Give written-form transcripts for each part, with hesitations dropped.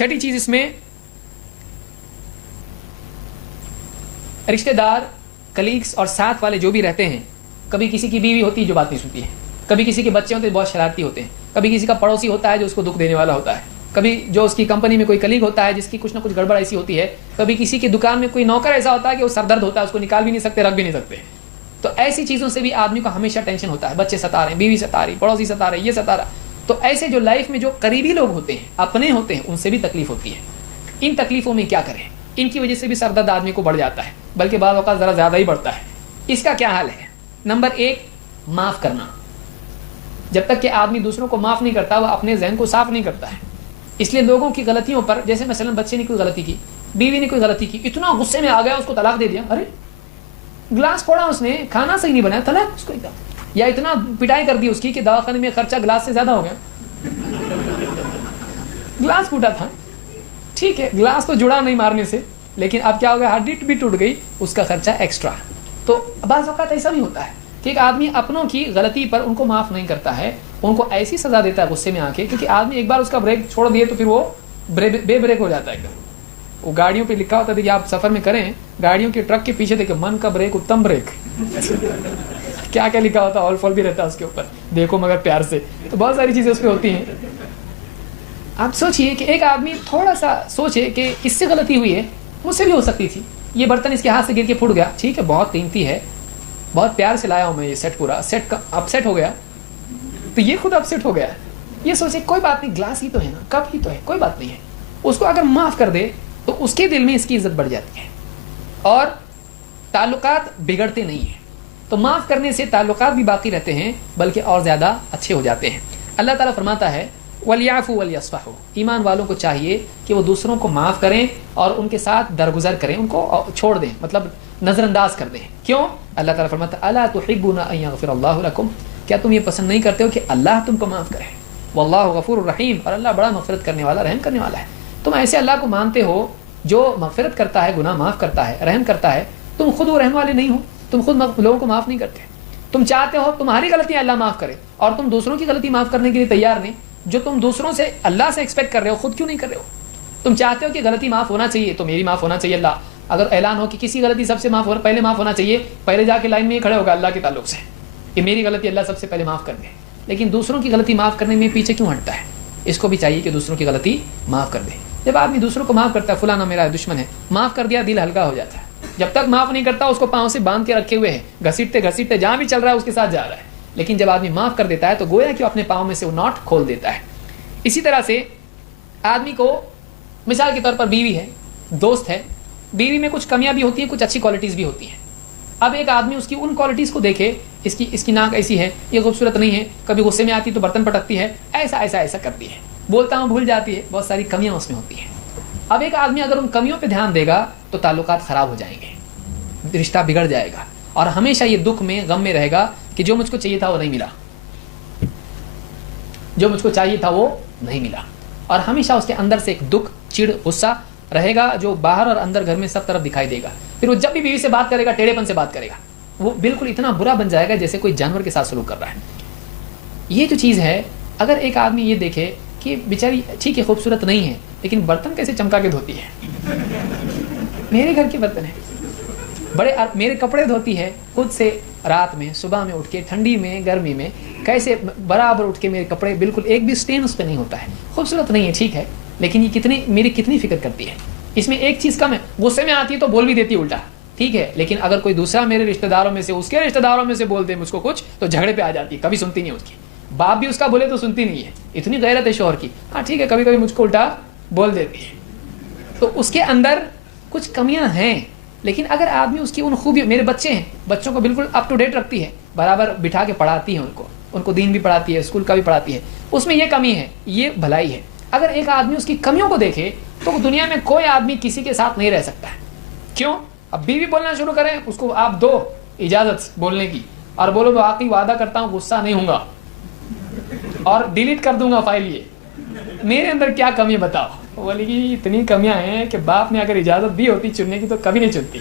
چھٹی چیز اس میں رشتہ دار، کلیگس اور ساتھ والے جو بھی رہتے ہیں، کبھی کسی کی بیوی ہوتی ہے جو بات نہیں سنتی ہے، کبھی کسی کے بچے ہوتے ہیں بہت شرارتی ہوتے ہیں، کبھی کسی کا پڑوسی ہوتا ہے جو اس کو دکھ دینے والا ہوتا ہے، کبھی جو اس کی کمپنی میں کوئی کلیگ ہوتا ہے جس کی کچھ نہ کچھ گڑبڑ ایسی ہوتی ہے، کبھی کسی کی دکان میں کوئی نوکر ایسا ہوتا ہے کہ وہ سر درد ہوتا ہے، اس کو نکال بھی نہیں سکتے، رکھ بھی نہیں سکتے. تو ایسی چیزوں سے بھی آدمی کو ہمیشہ ٹینشن ہوتا ہے، بچے ستا رہے ہیں، بیوی ستا رہی، پڑوسی ستا رہے، یہ ستا رہا. تو ایسے جو لائف میں جو قریبی لوگ ہوتے ہیں، اپنے ہوتے ہیں، ان سے بھی تکلیف ہوتی ہے. ان تکلیفوں میں کیا کریں؟ ان کی وجہ سے بھی سر درد آدمی کو بڑھ جاتا ہے، بلکہ بعض اوقات ذرا زیادہ ہی بڑھتا ہے. اس کا کیا حل ہے؟ نمبر 1، معاف کرنا. جب تک کہ آدمی دوسروں کو معاف نہیں کرتا وہ اپنے ذہن کو صاف نہیں کرتا ہے. اس لیے لوگوں کی غلطیوں پر، جیسے مثلا بچے نے کوئی غلطی کی، بیوی نے کوئی غلطی کی، اتنا غصے میں آ گیا، اس کو طلاق دے دیا. ارے گلاس پھوڑا اس نے، کھانا صحیح نہیں بنایا، طلاق اس کو ایک دم. یا اتنا پٹائی کر دی اس کی کہ دواخانے میں خرچہ گلاس سے زیادہ ہو گیا. گلاس پھوٹا تھا، ٹھیک ہے، گلاس تو جڑا نہیں مارنے سے، لیکن اب کیا ہو گیا، ہڈی بھی ٹوٹ گئی، اس کا خرچہ ایکسٹرا. تو بعض اوقات ایسا بھی ہوتا ہے کہ ایک آدمی اپنوں کی غلطی پر ان کو معاف نہیں کرتا ہے، ان کو ایسی سزا دیتا ہے غصے میں آ کے، کیونکہ آدمی ایک بار اس کا بریک چھوڑ دیے تو پھر وہ بے بریک ہو جاتا ہے ایک دم. وہ گاڑیوں پہ لکھا ہوتا ہے کہ آپ سفر میں کریں، گاڑیوں کے ٹرک کے پیچھے دیکھیں، من کا بریک اتم بریک. کیا کیا لکھا ہوتا ہے، آل فال بھی رہتا ہے اس کے اوپر، دیکھو مگر پیار سے. تو بہت ساری چیزیں اس پہ ہوتی ہیں. آپ سوچئے کہ ایک آدمی تھوڑا سا سوچے کہ اس سے غلطی ہوئی ہے، مجھ سے بھی ہو سکتی تھی، یہ برتن اس کے ہاتھ سے گر کے پھوٹ گیا، ٹھیک ہے، بہت قیمتی ہے، بہت پیار سے لایا ہوں میں یہ سیٹ، پورا سیٹ کا اپسیٹ ہو گیا، تو یہ خود اپسیٹ ہو گیا. یہ سوچے کوئی بات نہیں، گلاس ہی تو ہے نا، کپ ہی تو ہے، کوئی بات نہیں ہے. اس کو اگر معاف کر دے تو اس کے دل میں اس کی عزت بڑھ جاتی ہے اور تعلقات بگڑتے نہیں ہیں. تو معاف کرنے سے تعلقات بھی باقی رہتے ہیں، بلکہ اور زیادہ اچھے ہو جاتے ہیں. اللہ تعالیٰ فرماتا ہے وَلْيَعْفُوا وَلْيَصْفَحُوا، ایمان والوں کو چاہیے کہ وہ دوسروں کو معاف کریں اور ان کے ساتھ درگزر کریں، ان کو چھوڑ دیں، مطلب نظر انداز کر دیں. کیوں؟ اللہ تعالیٰ فرماتا ہے أَلَا تُحِبُّونَ أَن يَغْفِرَ اللَّهُ لَكُمْ، کیا تم یہ پسند نہیں کرتے ہو کہ اللہ تم کو معاف کرے؟ وَاللَّهُ غَفُورٌ رَحِيمٌ، اور اللہ بڑا مغفرت کرنے والا، رحم کرنے والا ہے. تم ایسے اللہ کو مانتے ہو جو مغفرت کرتا ہے، گناہ معاف کرتا ہے، رحم کرتا ہے، تم خود وہ رحم والے نہیں ہو، تم خود لوگوں کو معاف نہیں کرتے. تم چاہتے ہو تمہاری غلطیاں اللہ معاف کرے اور تم دوسروں کی غلطی معاف کرنے کے لیے تیار نہیں. جو تم دوسروں سے اللہ سے ایکسپیکٹ کر رہے ہو، خود کیوں نہیں کر رہے ہو؟ تم چاہتے ہو کہ غلطی معاف ہونا چاہیے تو میری معاف ہونا چاہیے. اللہ اگر اعلان ہو کہ کسی غلطی سب سے پہلے معاف ہونا چاہیے، پہلے جا کے لائن میں یہ کھڑے ہوگا اللہ کے تعلق سے کہ میری غلطی اللہ سب سے پہلے معاف کر دے. لیکن دوسروں کی غلطی معاف کرنے میں پیچھے کیوں ہٹتا ہے؟ اس کو بھی چاہیے کہ دوسروں کی غلطی معاف کر دے. جب آدمی دوسروں کو معاف کرتا ہے، فلانا میرا دشمن ہے، معاف کر دیا، دل ہلکا ہو جاتا ہے. جب تک معاف نہیں کرتا اس کو پاؤں سے باندھ کے رکھے ہوئے ہے، گھسیٹتے گھسیٹتے جہاں بھی چل رہا ہے اس کے ساتھ جا رہا ہے. لیکن جب آدمی معاف کر دیتا ہے تو گویا کہ اپنے پاؤں میں سے وہ ناٹ کھول دیتا ہے. اسی طرح سے آدمی کو، مثال کے طور پر بیوی ہے، دوست ہے، بیوی میں کچھ کمیاں بھی ہوتی ہیں، کچھ اچھی کوالٹیز بھی ہوتی ہیں. اب ایک آدمی اس کی ان کوالٹیز کو دیکھے، اس کی ناک ایسی ہے، یہ خوبصورت نہیں ہے، کبھی غصے میں آتی تو برتن پٹکتی ہے، ایسا کرتی ہے، بولتا ہوں بھول جاتی ہے، بہت ساری کمیاں اس میں ہوتی ہیں. اب ایک آدمی اگر ان کمیوں پہ دھیان دے گا تو تعلقات خراب ہو جائیں گے، رشتہ بگڑ جائے گا اور ہمیشہ یہ دکھ میں، غم میں رہے گا کہ جو مجھ کو چاہیے تھا وہ نہیں ملا، جو مجھ کو چاہیے تھا وہ نہیں ملا. اور ہمیشہ اس کے اندر سے ایک دکھ، چڑ، غصہ رہے گا جو باہر اور اندر گھر میں سب طرف دکھائی دے گا. پھر وہ جب بھی بیوی سے بات کرے گا ٹیڑھے پن سے بات کرے گا، وہ بالکل اتنا برا بن جائے گا جیسے کوئی جانور کے ساتھ سلوک کر رہا ہے. یہ جو چیز ہے، اگر ایک آدمی یہ دیکھے کہ بیچاری ٹھیک ہے خوبصورت نہیں ہے لیکن برتن کیسے چمکا کے دھوتی ہے، میرے گھر کے برتن ہیں، بڑے میرے کپڑے دھوتی ہے خود سے، رات میں، صبح میں اٹھ کے، ٹھنڈی میں، گرمی میں، کیسے برابر اٹھ کے میرے کپڑے، بالکل ایک بھی سٹین اس پہ نہیں ہوتا ہے. خوبصورت نہیں ہے ٹھیک ہے، لیکن یہ میری کتنی فکر کرتی ہے. اس میں ایک چیز کم ہے، غصے میں آتی ہے تو بول بھی دیتی ہے الٹا، ٹھیک ہے، لیکن اگر کوئی دوسرا میرے رشتہ داروں میں سے، اس کے رشتہ داروں میں سے بول دے مجھ کو کچھ تو جھگڑے پہ آ جاتی ہے، کبھی سنتی نہیں. اس کی باپ بھی اس کا بولے تو سنتی نہیں ہے، اتنی غیرت ہے شوہر کی. ہاں ٹھیک ہے، کبھی کبھی مجھ کو الٹا بول دیتی ہے. تو اس کے اندر کچھ کمیاں ہیں، لیکن اگر آدمی اس کی ان خوبیوں، میرے بچے ہیں، بچوں کو بالکل اپ ٹو ڈیٹ رکھتی ہے، برابر بٹھا کے پڑھاتی ہے، ان کو دین بھی پڑھاتی ہے، اسکول کا بھی پڑھاتی ہے، اس میں یہ کمی ہے، یہ بھلائی ہے. اگر ایک آدمی اس کی کمیوں کو دیکھے تو دنیا میں کوئی آدمی کسی کے ساتھ نہیں رہ سکتا ہے. کیوں؟ اب بیوی بولنا شروع کریں، اس کو آپ دو اجازت بولنے کی اور بولو واقعی وعدہ کرتا ہوں غصہ نہیں ہوں گا اور ڈیلیٹ کر دوں گا فائل، یہ میرے اندر کیا کمی ہے بتاؤ. بولے کہ اتنی کمیاں ہیں کہ باپ نے اگر اجازت دی ہوتی چننے کی تو کبھی نہیں چنتی.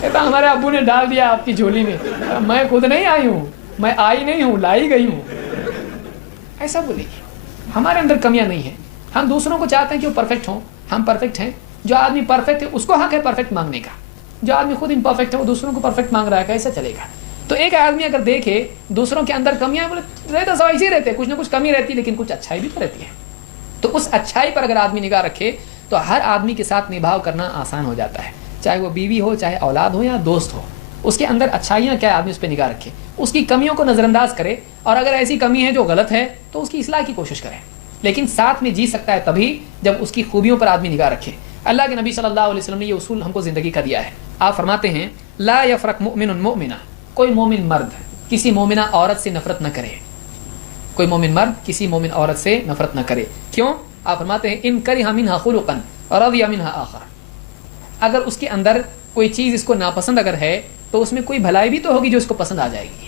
کہتا ہمارے ابو نے ڈال دیا آپ کی جھولی میں، میں خود نہیں آئی ہوں، میں آئی نہیں ہوں، لائی گئی ہوں. ایسا بولے گی. ہمارے اندر کمیاں نہیں ہیں. ہم دوسروں کو چاہتے ہیں کہ وہ پرفیکٹ ہوں, ہم پرفیکٹ ہیں. جو آدمی پرفیکٹ ہے اس کو حق ہے پرفیکٹ مانگنے کا. جو آدمی خود امپرفیکٹ ہے وہ دوسروں کو پرفیکٹ مانگ رہا ہے, کیسا چلے گا؟ تو ایک آدمی اگر دیکھے دوسروں کے اندر کمیاں, بولے رہتا سب ایسے ہی رہتے, کچھ نہ کچھ کمی رہتی ہے لیکن کچھ اچھائی بھی تو رہتی ہے. تو اس اچھائی پر اگر آدمی نگاہ رکھے تو ہر آدمی کے ساتھ نبھاؤ کرنا آسان ہو جاتا ہے, چاہے وہ بیوی ہو, چاہے اولاد ہو یا دوست ہو. اس کے اندر اچھائیاں کیا ہے, آدمی اس پہ نگاہ رکھے, اس کی کمیوں کو نظر انداز کرے, اور اگر ایسی کمی ہے جو غلط ہے تو اس کی اصلاح کی کوشش کرے. لیکن ساتھ میں جی سکتا ہے تبھی جب اس کی خوبیوں پر آدمی نگاہ رکھے. اللہ کے نبی صلی اللہ علیہ وسلم نے یہ اصول ہم کو زندگی کا دیا ہے. آپ فرماتے ہیں لا یفرق مؤمن مؤمنہ, کوئی مومن مرد کسی مومنہ عورت سے نفرت نہ کرے. کوئی مومن مرد کسی مومن عورت سے نفرت نہ کرے. کیوں؟ آپ فرماتے ہیں ان کرہ منھا خلقا رضی منھا آخر, اگر اس کے اندر کوئی چیز اس کو ناپسند اگر ہے تو اس میں کوئی بھلائی بھی تو ہوگی جو اس کو پسند آ جائے گی.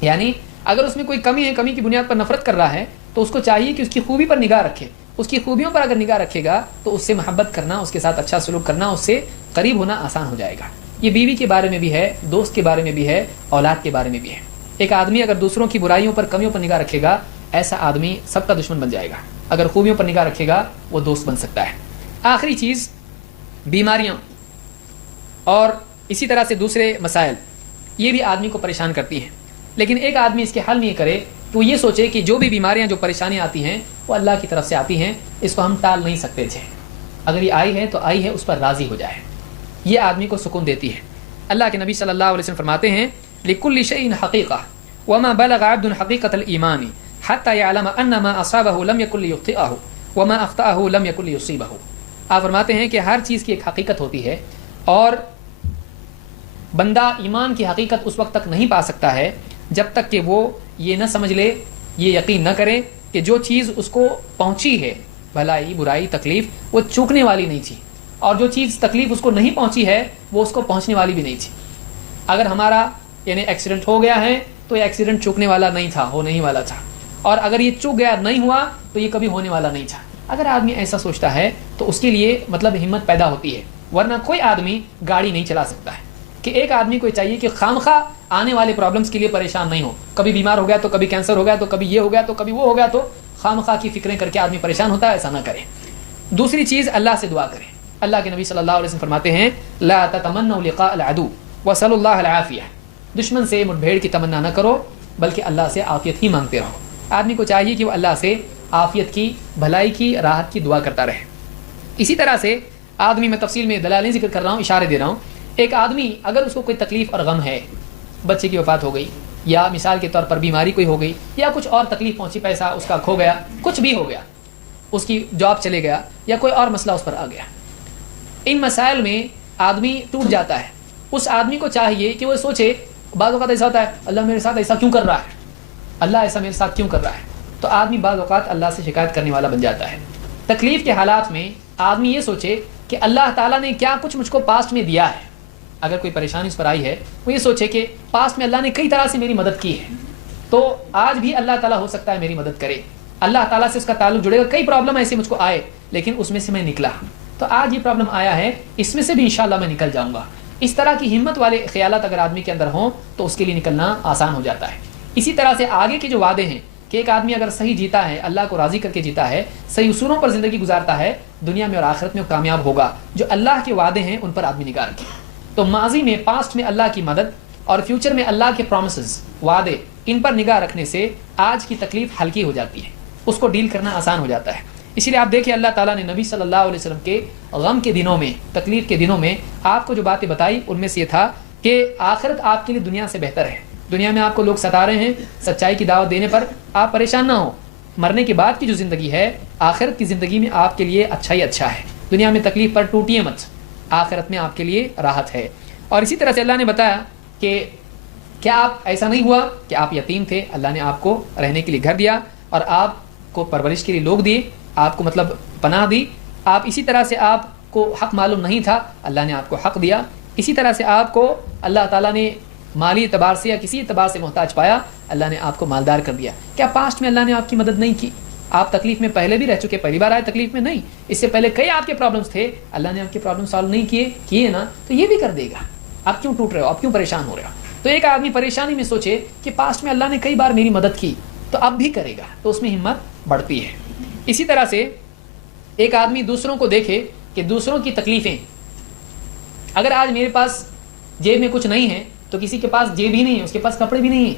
یعنی اگر اس میں کوئی کمی ہے, کمی کی بنیاد پر نفرت کر رہا ہے, تو اس کو چاہیے کہ اس کی خوبی پر نگاہ رکھے. اس کی خوبیوں پر اگر نگاہ رکھے گا تو اس سے محبت کرنا, اس کے ساتھ اچھا سلوک کرنا, اس سے قریب ہونا آسان ہو جائے گا. یہ بیوی کے بارے میں بھی ہے, دوست کے بارے میں بھی ہے, اولاد کے بارے میں بھی ہے. ایک آدمی اگر دوسروں کی برائیوں پر, کمیوں پر نگاہ رکھے گا, ایسا آدمی سب کا دشمن بن جائے گا. اگر خوبیوں پر نگاہ رکھے گا وہ دوست بن سکتا ہے. آخری چیز بیماریاں اور اسی طرح سے دوسرے مسائل, یہ بھی آدمی کو پریشان کرتی ہیں. لیکن ایک آدمی اس کے حل میں یہ کرے کہ وہ یہ سوچے کہ جو بھی بیماریاں, جو پریشانیاں آتی ہیں وہ اللہ کی طرف سے آتی ہیں, اس کو ہم ٹال نہیں سکتے تھے. اگر یہ آئی ہے تو آئی ہے, اس پر راضی ہو جائے. یہ آدمی کو سکون دیتی ہے. اللہ کے نبی صلی اللہ علیہ وسلم فرماتے ہیں لکل شیء حقیقہ وما بلغ عبد حقیقۃ الایمان حتی یعلم ان ما اصابہ لم یکن لیخطئہ وما اخطأہ لم یکن لیصیبہ. آپ فرماتے ہیں کہ ہر چیز کی ایک حقیقت ہوتی ہے, اور بندہ ایمان کی حقیقت اس وقت تک نہیں پا سکتا ہے جب تک کہ وہ یہ نہ سمجھ لے, یہ یقین نہ کرے کہ جو چیز اس کو پہنچی ہے, بھلائی برائی تکلیف, وہ چوکنے والی نہیں تھی, اور جو چیز تکلیف اس کو نہیں پہنچی ہے وہ اس کو پہنچنے والی بھی نہیں تھی. اگر ہمارا یعنی ایکسیڈنٹ ہو گیا ہے تو یہ ایکسیڈنٹ چوکنے والا نہیں تھا, ہو نہیں والا تھا, اور اگر یہ چوک گیا نہیں ہوا تو یہ کبھی ہونے والا نہیں تھا. اگر آدمی ایسا سوچتا ہے تو اس کے لیے مطلب ہمت پیدا ہوتی ہے. ورنہ کوئی آدمی گاڑی نہیں چلا سکتا ہے. کہ ایک آدمی کو چاہیے کہ خامخواہ آنے والے پرابلمس کے لیے پریشان نہیں ہو. کبھی بیمار ہو گیا تو کبھی کینسر ہو گیا تو کبھی یہ ہو گیا تو کبھی وہ ہو گیا, تو خامخواہ کی فکریں کر کے آدمی پریشان ہوتا ہے, ایسا نہ کرے. دوسری چیز اللہ سے دعا کرے. اللہ کے نبی صلی اللہ علیہ وسلم فرماتے ہیں لا تتمنوا لقاء العدو وصلوا اللہ العافیہ, دشمن سے مٹ بھیڑ کی تمنا نہ کرو بلکہ اللہ سے عافیت ہی مانگتے رہو. آدمی کو چاہیے کہ وہ اللہ سے عافیت کی, بھلائی کی, راحت کی دعا کرتا رہے. اسی طرح سے آدمی, میں تفصیل میں دلائل ذکر کر رہا ہوں, اشارے دے رہا ہوں. ایک آدمی اگر اس کو کوئی تکلیف اور غم ہے, بچے کی وفات ہو گئی, یا مثال کے طور پر بیماری کوئی ہو گئی, یا کچھ اور تکلیف پہنچی, پیسہ اس کا کھو گیا, کچھ بھی ہو گیا, اس کی جاب چلے گیا, یا کوئی اور مسئلہ اس پر آ گیا, ان مسائل میں آدمی ٹوٹ جاتا ہے. اس آدمی کو چاہیے کہ وہ سوچے, بعض اوقات ایسا ہوتا ہے اللہ میرے ساتھ ایسا کیوں کر رہا ہے, اللہ ایسا میرے ساتھ کیوں کر رہا ہے, تو آدمی بعض اوقات اللہ سے شکایت کرنے والا بن جاتا ہے. تکلیف کے حالات میں آدمی یہ سوچے کہ اللہ تعالیٰ نے کیا کچھ مجھ کو پاسٹ میں دیا ہے. اگر کوئی پریشانی اس پر آئی ہے, وہ یہ سوچے کہ پاسٹ میں اللہ نے کئی طرح سے میری مدد کی ہے, تو آج بھی اللہ تعالیٰ ہو سکتا ہے میری مدد کرے. اللہ تعالیٰ سے اس کا تعلق جڑے گا. کئی پرابلم ایسے مجھ کو آئے لیکن اس میں سے میں نکلا, تو آج یہ پرابلم آیا ہے, اس میں سے بھی انشاءاللہ میں نکل جاؤں گا. اس طرح کی ہمت والے خیالات اگر آدمی کے اندر ہوں تو اس کے لیے نکلنا آسان ہو جاتا ہے. اسی طرح سے آگے کے جو وعدے ہیں کہ ایک آدمی اگر صحیح جیتا ہے, اللہ کو راضی کر کے جیتا ہے, صحیح اصولوں پر زندگی گزارتا ہے, دنیا میں اور آخرت میں کامیاب ہوگا. جو اللہ کے وعدے ہیں ان پر آدمی نگاہ رکھے. تو ماضی میں, پاسٹ میں اللہ کی مدد, اور فیوچر میں اللہ کے پرومسز, وعدے, ان پر نگاہ رکھنے سے آج کی تکلیف ہلکی ہو جاتی ہے, اس کو ڈیل کرنا آسان ہو جاتا ہے. اسی لیے آپ دیکھیں اللہ تعالیٰ نے نبی صلی اللہ علیہ وسلم کے غم کے دنوں میں, تکلیف کے دنوں میں آپ کو جو باتیں بتائی ان میں سے یہ تھا کہ آخرت آپ کے لیے دنیا سے بہتر ہے. دنیا میں آپ کو لوگ ستا رہے ہیں, سچائی کی دعوت دینے پر آپ پریشان نہ ہوں. مرنے کے بعد کی جو زندگی ہے, آخرت کی زندگی میں آپ کے لیے اچھا ہی اچھا ہے. دنیا میں تکلیف پر ٹوٹیے مت, آخرت میں آپ کے لیے راحت ہے. اور اسی طرح سے اللہ نے بتایا کہ کیا آپ ایسا نہیں ہوا کہ آپ یتیم تھے, اللہ نے آپ کو رہنے کے لیے گھر دیا, اور آپ کو پرورش کے لیے لوگ دیے, آپ کو مطلب پناہ دی. آپ اسی طرح سے آپ کو حق معلوم نہیں تھا, اللہ نے آپ کو حق دیا. اسی طرح سے آپ کو اللہ تعالیٰ نے مالی اعتبار سے یا کسی اعتبار سے محتاج پایا, اللہ نے آپ کو مالدار کر دیا. کیا پاسٹ میں اللہ نے آپ کی مدد نہیں کی؟ آپ تکلیف میں پہلے بھی رہ چکے, پہلی بار آئے تکلیف میں نہیں, اس سے پہلے کئی آپ کے پرابلمس تھے, اللہ نے آپ کے پرابلم سالو نہیں کیے نا, تو یہ بھی کر دے گا. آپ کیوں ٹوٹ رہے ہو, آپ کیوں پریشان ہو رہے ہو؟ تو ایک آدمی پریشانی میں سوچے کہ پاسٹ میں اللہ نے کئی بار میری مدد کی, تو اب بھی کرے گا, تو اس میں ہمت بڑھتی ہے. اسی طرح سے ایک آدمی دوسروں کو دیکھے کہ دوسروں کی تکلیفیں, اگر آج میرے پاس جیب میں کچھ نہیں ہے تو کسی کے پاس جیب ہی نہیں ہے, اس کے پاس کپڑے بھی نہیں ہیں.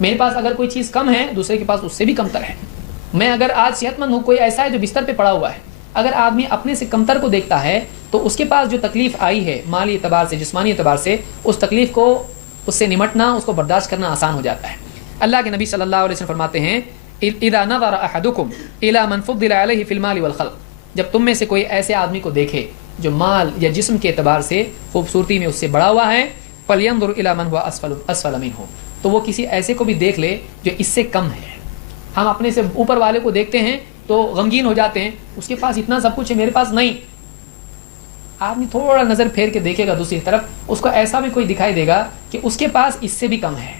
میرے پاس اگر کوئی چیز کم ہے, دوسرے کے پاس اس سے بھی کمتر ہے. میں اگر آج صحت مند ہوں, کوئی ایسا ہے جو بستر پہ پڑا ہوا ہے, اگر آدمی اپنے سے کمتر کو دیکھتا ہے تو اس کے پاس جو تکلیف آئی ہے مالی اعتبار سے, جسمانی اعتبار سے, اس تکلیف کو, اس سے نمٹنا, اس کو برداشت کرنا آسان ہو جاتا ہے. اللہ کے نبی صلی اللہ علیہ وسلم فرماتے ہیں اذا نظر احدکم الى من فضل علیہ فی المال والخلق, جب تم میں سے کوئی ایسے آدمی کو دیکھے جو مال یا جسم کے اعتبار سے خوبصورتی میں اس سے بڑا ہوا ہے, فلینظر الی من هو اسفل منہ, تو وہ کسی ایسے کو بھی دیکھ لے جو اس سے کم ہے. ہم اپنے سے اوپر والے کو دیکھتے ہیں تو غمگین ہو جاتے ہیں, اس کے پاس اتنا سب کچھ ہے, میرے پاس نہیں. آدمی تھوڑا نظر پھیر کے دیکھے گا دوسری طرف, اس کو ایسا بھی کوئی دکھائی دے گا کہ اس کے پاس اس سے بھی کم ہے.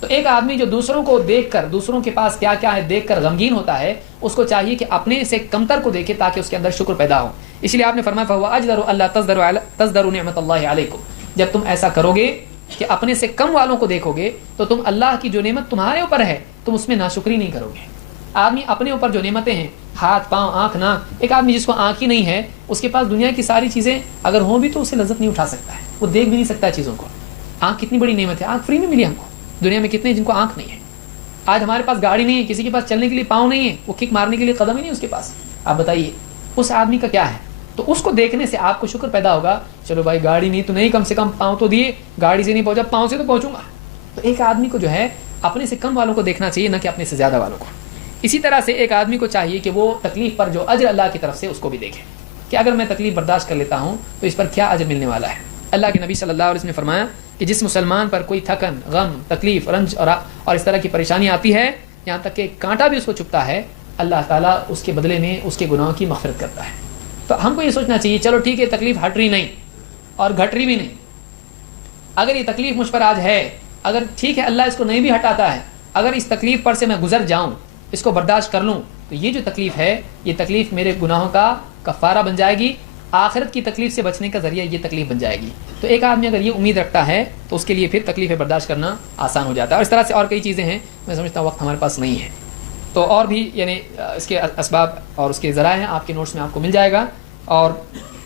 تو ایک آدمی جو دوسروں کو دیکھ کر, دوسروں کے پاس کیا کیا ہے دیکھ کر غمگین ہوتا ہے, اس کو چاہیے کہ اپنے سے کمتر کو دیکھے تاکہ اس کے اندر شکر پیدا ہو. اس لیے آپ نے فرمایا فہو اجدر اللہ تزدروا نعمت اللہ علیکم, جب تم ایسا کرو گے کہ اپنے سے کم والوں کو دیکھو گے تو تم اللہ کی جو نعمت تمہارے اوپر ہے تم اس میں ناشکری نہیں کرو گے. آدمی اپنے اوپر جو نعمتیں ہیں, ہاتھ پاؤں آنکھ ناک, ایک آدمی جس کو آنکھ ہی نہیں ہے اس کے پاس دنیا کی ساری چیزیں اگر ہوں بھی تو اسے لذت نہیں اٹھا سکتا ہے, وہ دیکھ بھی نہیں سکتا ہے چیزوں کو. آنکھ کتنی بڑی نعمت ہے, آنکھ فری میں ملی ہم کو. دنیا میں کتنے جن کو آنکھ نہیں ہے. آج ہمارے پاس گاڑی نہیں ہے, کسی کے پاس چلنے کے لیے پاؤں نہیں ہے, وہ کک مارنے کے لیے قدم ہی نہیں اس کے پاس. آپ بتائیے اس آدمی کا کیا ہے. تو اس کو دیکھنے سے آپ کو شکر پیدا ہوگا, چلو بھائی گاڑی نہیں تو نہیں, کم سے کم پاؤں تو دیے, گاڑی سے نہیں پہنچا پاؤں سے تو پہنچوں گا. تو ایک آدمی کو جو ہے اپنے سے کم والوں کو دیکھنا چاہیے, نہ کہ اپنے سے زیادہ والوں کو. اسی طرح سے ایک آدمی کو چاہیے کہ وہ تکلیف پر جو اجر اللہ کی طرف سے اس کو بھی دیکھے کہ اگر میں تکلیف برداشت کر لیتا ہوں تو اس پر کیا اجر ملنے والا ہے. اللہ کے نبی صلی اللہ علیہ وسلم نے فرمایا کہ جس مسلمان پر کوئی تھکن, غم, تکلیف, رنج اور اس طرح کی پریشانی آتی ہے, یہاں تک کہ کانٹا بھی اس کو چبھتا ہے, اللہ تعالیٰ اس کے بدلے میں اس کے گناہوں کی مغفرت کرتا ہے. تو ہم کو یہ سوچنا چاہیے چلو ٹھیک ہے تکلیف ہٹ رہی نہیں اور گھٹ رہی بھی نہیں, اگر یہ تکلیف مجھ پر آج ہے, اگر ٹھیک ہے اللہ اس کو نہیں بھی ہٹاتا ہے, اگر اس تکلیف پر سے میں گزر جاؤں, اس کو برداشت کر لوں, تو یہ جو تکلیف ہے یہ تکلیف میرے گناہوں کا کفارہ بن جائے گی, آخرت کی تکلیف سے بچنے کا ذریعہ یہ تکلیف بن جائے گی. تو ایک آدمی اگر یہ امید رکھتا ہے تو اس کے لیے پھر تکلیفیں برداشت کرنا آسان ہو جاتا ہے. اور اس طرح سے اور کئی چیزیں ہیں, میں سمجھتا ہوں وقت ہمارے پاس نہیں ہے, تو اور بھی یعنی اس کے اسباب اور اس کے ذرائع ہیں, آپ کے نوٹس میں آپ کو مل جائے گا. اور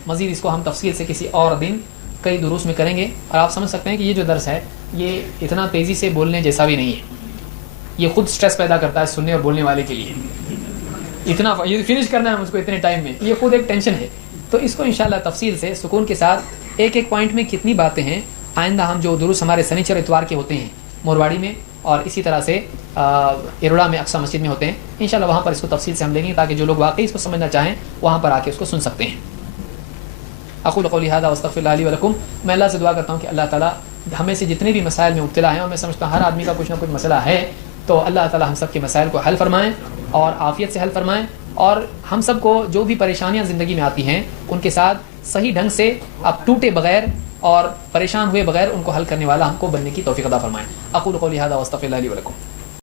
مزید اس کو ہم تفصیل سے کسی اور دن کئی دروس میں کریں گے. اور آپ سمجھ سکتے ہیں کہ یہ جو درس ہے یہ اتنا تیزی سے بولنے جیسا بھی نہیں ہے, یہ خود سٹریس پیدا کرتا ہے سننے اور بولنے والے کے لیے. اتنا یہ فنش کرنا ہے مجھ کو اتنے ٹائم میں, یہ خود ایک ٹینشن ہے. تو اس کو انشاءاللہ تفصیل سے سکون کے ساتھ ایک ایک پوائنٹ میں کتنی باتیں ہیں, آئندہ ہم جو دروس ہمارے سنیچر اتوار کے ہوتے ہیں مورواڑی میں اور اسی طرح سے ایروڑا میں اقصی مسجد میں ہوتے ہیں, انشاءاللہ وہاں پر اس کو تفصیل سے ہم لیں گے تاکہ جو لوگ واقعی اس کو سمجھنا چاہیں وہاں پر آ کے اس کو سن سکتے ہیں. اقول قولی ھذا واستغفر اللہ لی ولکم. میں اللہ سے دعا کرتا ہوں کہ اللہ تعالیٰ ہمیں سے جتنے بھی مسائل میں مبتلا ہیں, اور میں سمجھتا ہوں ہر آدمی کا کچھ نہ کچھ مسئلہ ہے, تو اللہ تعالیٰ ہم سب کے مسائل کو حل فرمائیں اور عافیت سے حل فرمائیں, اور ہم سب کو جو بھی پریشانیاں زندگی میں آتی ہیں ان کے ساتھ صحیح ڈھنگ سے اب ٹوٹے بغیر اور پریشان ہوئے بغیر ان کو حل کرنے والا ہم کو بننے کی توفیق عطا فرمائیں. اقول قولی ھذا واستغفر اللہ لی ولکم.